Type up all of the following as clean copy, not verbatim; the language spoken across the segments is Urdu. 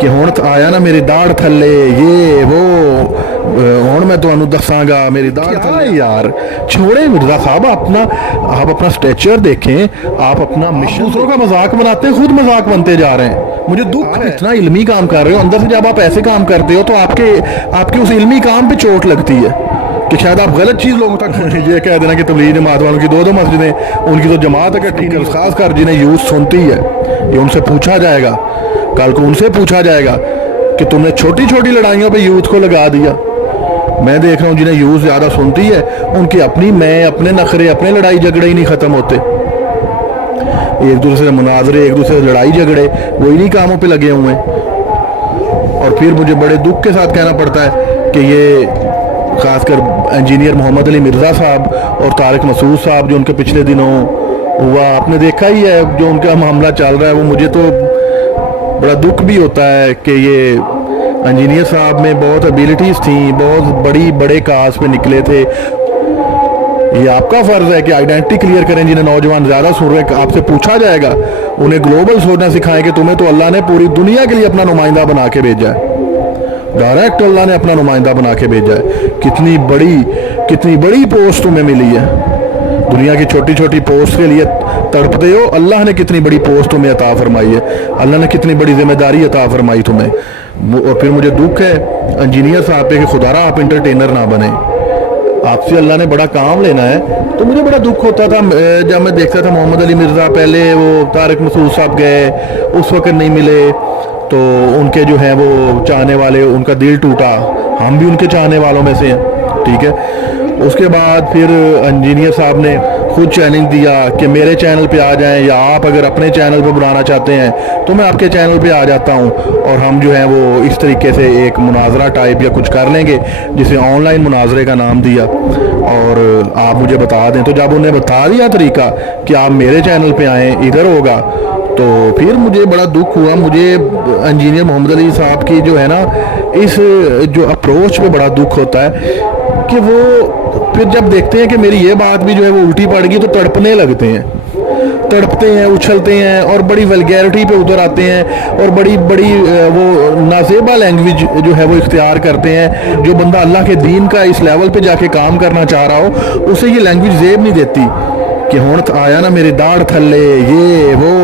کہ ہن آیا نا میری داڑھ تھلے یہ وہ ہن میں تانوں دساں گا میری داڑھ تھلے یار چھوڑیں مرزا صاحب آپ اپنا سٹیچر دیکھیں آپ اپنا مشن دوسروں کا مذاق بناتے ہیں خود مذاق بنتے جا رہے ہیں مجھے دکھ ہے اتنا علمی کام کر رہے ہو اندر سے جب آپ ایسے کام کرتے ہو تو آپ کے اس علمی کام پہ چوٹ لگتی ہے کہ شاید آپ غلط چیز لوگوں تک یہ کہہ دینا کہ تبلیغ جماعت والوں کی دو مسجدیں ان کی تو جماعت اکٹھی نہیں خاص کر جنہیں یوز سنتی ہے یہ ان سے پوچھا جائے گا کل کو ان سے پوچھا جائے گا کہ تم نے چھوٹی چھوٹی لڑائیوں پہ یوتھ کو لگا دیا میں دیکھ رہا ہوں جنہیں یوز زیادہ سنتی ہے ان کی اپنے نخرے اپنے لڑائی جھگڑے ہی نہیں ختم ہوتے ایک دوسرے سے مناظرے ایک دوسرے سے لڑائی جھگڑے وہ انہی کاموں پہ لگے ہوئے ہیں اور پھر مجھے بڑے دکھ کے ساتھ کہنا پڑتا ہے کہ یہ خاص کر انجینئر محمد علی مرزا صاحب اور طارق مسعود صاحب جو ان کے پچھلے دنوں ہوا آپ نے دیکھا ہی ہے جو ان کا معاملہ چل رہا ہے وہ مجھے تو بڑا دکھ بھی ہوتا ہے کہ یہ انجینئر صاحب میں بہت ابیلٹیز تھیں بہت بڑے کاز پہ نکلے تھے یہ آپ کا فرض ہے کہ آئیڈینٹی کلیئر کریں جنہیں نوجوان زیادہ سن رہے ہیں آپ سے پوچھا جائے گا انہیں گلوبل سوچنا سکھائیں کہ تمہیں تو اللہ نے پوری دنیا کے لیے اپنا نمائندہ بنا کے بھیجا ہے ڈائریکٹ اللہ نے اپنا نمائندہ بنا کے بھیجا ہے کتنی بڑی پوسٹ تمہیں ملی ہے دنیا کی چھوٹی چھوٹی پوسٹ کے لیے تڑپتے ہو اللہ نے کتنی بڑی پوسٹ تمہیں عطا فرمائی ہے اللہ نے کتنی بڑی ذمہ داری عطا فرمائی تمہیں اور پھر مجھے دکھ ہے انجینئر صاحب پہ کہ خدا را آپ انٹرٹینر نہ بنیں آپ سے اللہ نے بڑا کام لینا ہے تو مجھے بڑا دکھ ہوتا تھا جب میں دیکھتا تھا محمد علی مرزا پہلے وہ طارق مسعود صاحب گئے اس وقت نہیں ملے تو ان کے جو ہیں وہ چاہنے والے ان کا دل ٹوٹا ہم بھی ان کے چاہنے والوں میں سے ہیں ٹھیک ہے اس کے بعد پھر انجینئر صاحب نے خود چیلنج دیا کہ میرے چینل پہ آ جائیں یا آپ اگر اپنے چینل پہ بنانا چاہتے ہیں تو میں آپ کے چینل پہ آ جاتا ہوں اور ہم جو ہیں وہ اس طریقے سے ایک مناظرہ ٹائپ یا کچھ کر لیں گے جسے آن لائن مناظرے کا نام دیا اور آپ مجھے بتا دیں تو جب انہیں بتا دیا طریقہ کہ آپ میرے چینل پہ آئیں ادھر ہوگا تو پھر مجھے بڑا دکھ ہوا مجھے انجینئر محمد علی صاحب کی جو ہے نا اس جو اپروچ پہ بڑا دکھ ہوتا ہے کہ وہ پھر جب دیکھتے ہیں کہ میری یہ بات بھی جو ہے وہ الٹی پڑ گئی تو تڑپنے لگتے ہیں اچھلتے ہیں اور بڑی ولگیرٹی پہ ادھر آتے ہیں اور بڑی وہ نازیبا لینگویج جو ہے وہ اختیار کرتے ہیں جو بندہ اللہ کے دین کا اس لیول پہ جا کے کام کرنا چاہ رہا ہو اسے یہ لینگویج زیب نہیں دیتی کہ ہن آیا نا میری داڑھ تھلے یہ وہ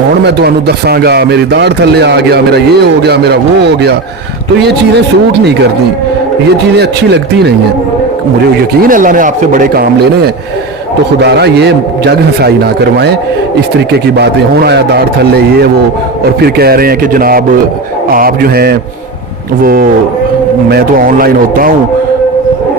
ہن میں تانوں دساں گا میری داڑھ تھلے آ گیا میرا یہ ہو گیا میرا وہ ہو گیا تو یہ چیزیں سوٹ نہیں کرتی یہ چیزیں اچھی لگتی نہیں ہیں مجھے یقین ہے اللہ نے آپ سے بڑے کام لینے ہیں تو خدا را یہ جگ ہنسائی نہ کروائیں اس طریقے کی باتیں ہون آیا داڑھ تھلے یہ وہ اور پھر کہہ رہے ہیں کہ جناب آپ جو ہیں وہ میں تو آن لائن ہوتا ہوں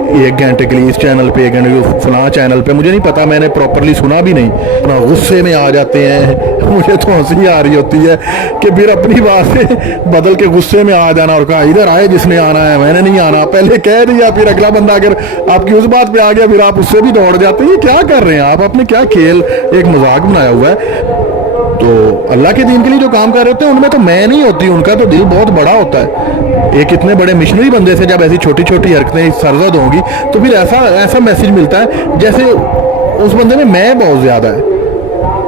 1 گھنٹے کے لیے اس چینل پہ 1 گھنٹے فلاں چینل پہ مجھے نہیں پتا میں نے پراپرلی سنا بھی نہیں اپنا غصے میں آ جاتے ہیں مجھے تو ہنسی آ رہی ہوتی ہے کہ پھر اپنی بات سے بدل کے غصے میں آ جانا اور کہا ادھر آئے جس نے آنا ہے میں نے نہیں آنا پہلے کہہ دیا پھر اگلا بندہ اگر آپ کی اس بات پہ آ گیا پھر آپ اس سے بھی دوڑ جاتے ہیں یہ کیا کر رہے ہیں آپ نے کیا کھیل ایک مذاق بنایا ہوا ہے تو اللہ کے دین کے لیے جو کام کر رہے ہوتے ہیں ان میں تو میں نہیں ہوتی ان کا تو دل بہت بڑا ہوتا ہے ایک اتنے بڑے مشنری بندے سے جب ایسی چھوٹی چھوٹی حرکتیں سرزد ہوں گی تو پھر ایسا میسج ملتا ہے جیسے اس بندے میں بہت زیادہ ہے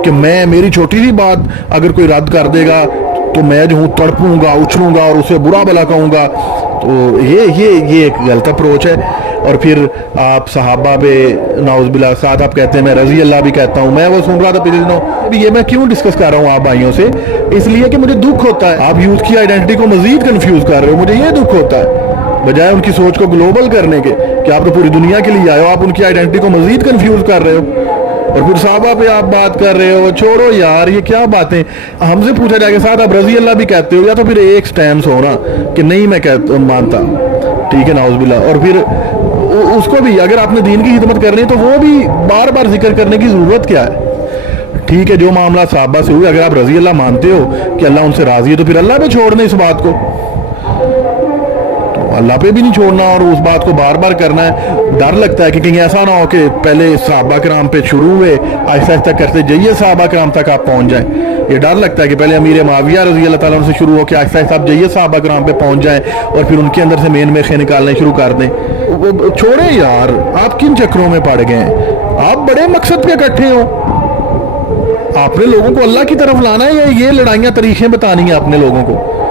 کہ میری چھوٹی سی بات اگر کوئی رد کر دے گا تو میں جو ہوں تڑپوں گا اچھلوں گا اور اسے برا بھلا کہوں گا تو یہ ایک غلط اپروچ ہے اور پھر آپ صحابہ پہ نعوذ باللہ ساتھ آپ کہتے ہیں میں رضی اللہ بھی کہتا ہوں میں وہ سن رہا تھا پچھلے دنوں یہ میں کیوں ڈسکس کر رہا ہوں آپ بھائیوں سے اس لیے کہ مجھے دکھ ہوتا ہے آپ یوتھ کی آئیڈینٹی کو مزید کنفیوز کر رہے ہو مجھے یہ دکھ ہوتا ہے بجائے ان کی سوچ کو گلوبل کرنے کے کہ آپ تو پوری دنیا کے لیے آئے ہو آپ ان کی آئیڈینٹی کو مزید کنفیوز کر رہے ہو اور پھر صحابہ پہ آپ بات کر رہے ہو چھوڑو یار یہ کیا باتیں ہم سے پوچھا جائے کہ ساتھ آپ رضی اللہ بھی کہتے ہو یا تو پھر ایک سٹینس ہونا کہ نہیں میں مانتا ٹھیک ہے نعوذ باللہ اور پھر اس کو بھی اگر آپ نے دین کی خدمت کرنی ہے تو وہ بھی بار بار ذکر کرنے کی ضرورت کیا ہے ٹھیک ہے جو معاملہ صحابہ سے ہوئے اگر آپ رضی اللہ مانتے ہو کہ اللہ ان سے راضی ہے تو پھر اللہ پہ چھوڑ دیں اس بات کو اللہ پہ بھی نہیں چھوڑنا اور اس بات کو بار بار کرنا ہے ڈر لگتا ہے کہ کہیں ایسا نہ ہو کہ پہلے صحابہ کرام پہ شروع ہوئے آہستہ آہستہ کرتے جائیے صحابہ کرام تک آپ پہنچ جائیں یہ ڈر لگتا ہے کہ پہلے امیر معاویہ رضی اللہ تعالیٰ عنہ سے شروع ہو کے آہستہ آہستہ آپ جائیے صحابہ کرام پہ پہنچ جائیں اور پھر ان کے اندر سے مین میخے نکالنے شروع کر دیں چھوڑیں یار آپ کن چکروں میں پڑ گئے ہیں آپ بڑے مقصد پہ اکٹھے ہو آپ نے لوگوں کو اللہ کی طرف لانا ہے یا یہ لڑائیاں طریقیں بتانی ہیں اپنے لوگوں کو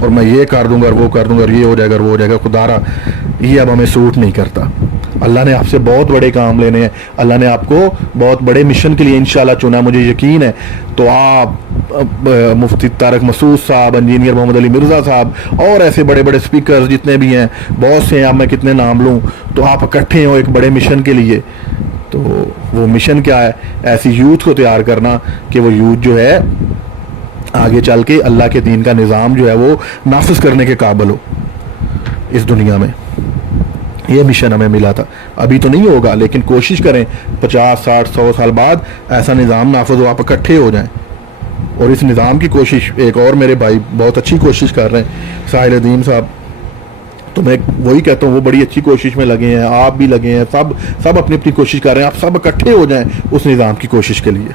اور میں یہ کر دوں گا اور وہ کر دوں گا اور یہ ہو جائے گا اور وہ ہو جائے گا، خدارا یہ اب ہمیں سوٹ نہیں کرتا۔ اللہ نے آپ سے بہت بڑے کام لینے ہیں، اللہ نے آپ کو بہت بڑے مشن کے لیے انشاءاللہ چنا، مجھے یقین ہے۔ تو آپ مفتی طارق مسعود صاحب، انجینئر محمد علی مرزا صاحب اور ایسے بڑے بڑے سپیکرز جتنے بھی ہیں، بہت سے ہیں، اب میں کتنے نام لوں، تو آپ اکٹھے ہو ایک بڑے مشن کے لیے۔ تو وہ مشن کیا ہے؟ ایسی یوتھ کو تیار کرنا کہ وہ یوتھ جو ہے آگے چل کے اللہ کے دین کا نظام جو ہے وہ نافذ کرنے کے قابل ہو اس دنیا میں۔ یہ مشن ہمیں ملا تھا، ابھی تو نہیں ہوگا لیکن کوشش کریں 50 60 100 سال بعد ایسا نظام نافذ ہو، آپ اکٹھے ہو جائیں۔ اور اس نظام کی کوشش ایک اور میرے بھائی بہت اچھی کوشش کر رہے ہیں، ساحل الدین صاحب، تو میں وہی کہتا ہوں وہ بڑی اچھی کوشش میں لگے ہیں، آپ بھی لگے ہیں، سب اپنی اپنی کوشش کر رہے ہیں، آپ سب اکٹھے ہو جائیں اس نظام کی کوشش کے لیے۔